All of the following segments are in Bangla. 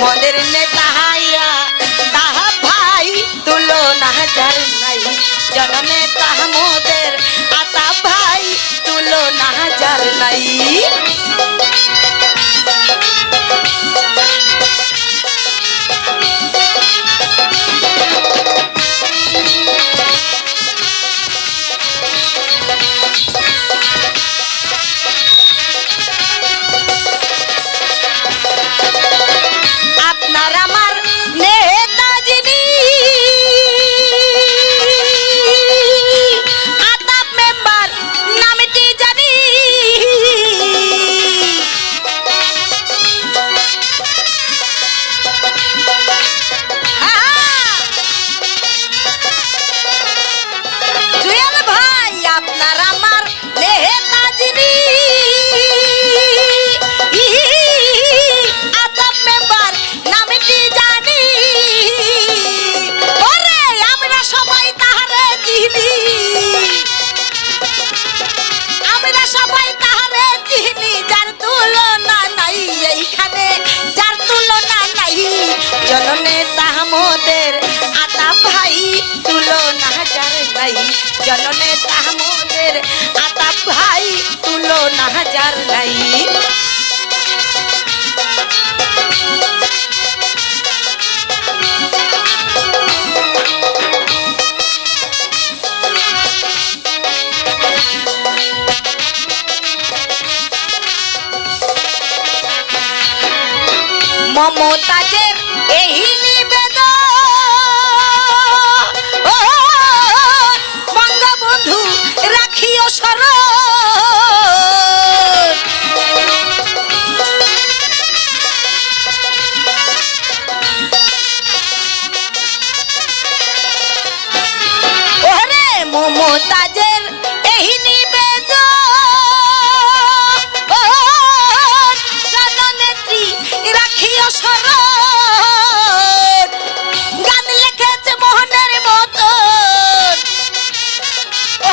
মদের নেতা হাইয়া তাহা ভাই তুলো না যার নাই জননেতা মোদের আতা ভাই তুলো না যার নাই জননেতা মোদের আতা ভাই তুলো না যার নাই জননেতা মোদের আতা ভাই তুলো না যার নাই মমতাজের এই নিবেদন বঙ্গবন্ধু রাখিও স্মরণ ওরে মমতাজের এই গান লিখেছে মোহনের মতন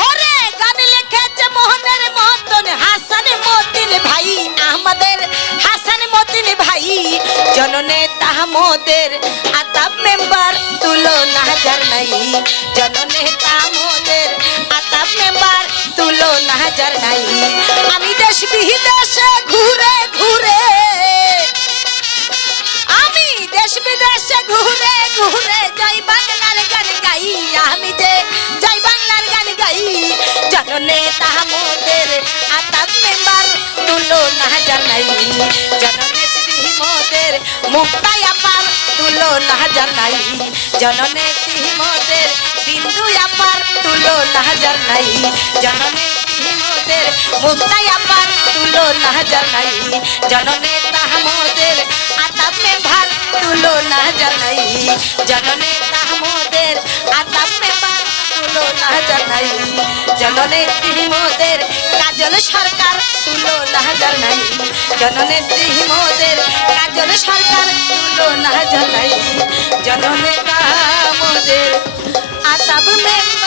ওরে গান লিখেছে মোহনের মতন হাসান মতিন ভাই আমাদের হাসান মতিন ভাই জননেতা মোদের আতাব মেম্বার তুলো না যার নাই জননেতা মোদের আতাব মেম্বার তুলো না যার নাই আমি দেশ বিদেশে ঘুরে ঘুরে দেশ বিদেশে ঘুরে ঘুরে যাই বাংলার গান গাই আমি যে যাই বাংলার গান গাই জননেতা মোদের আতাব মেম্বার তুলো না যার নাই জননেত্রী মোদের মুক্তাই আপার তুলো না যার নাই জননেত্রী মোদের বিন্দু আপার তুলো না যার নাই জননেত্রী মোদের মুক্তাই আপার তুলো না যার নাই জননেতা মোদের আতাব মেম্বার তুলো না যার নাই জননেতা মোদের আতাব মেম্বার তুলো না যার নাই জননেত্রী মোদের কাজল সরকার তুলো না যার নাই জননেত্রী মোদের কাজল সরকার তুলো না যার নাই জননেতা মোদের আতাব মেম্বার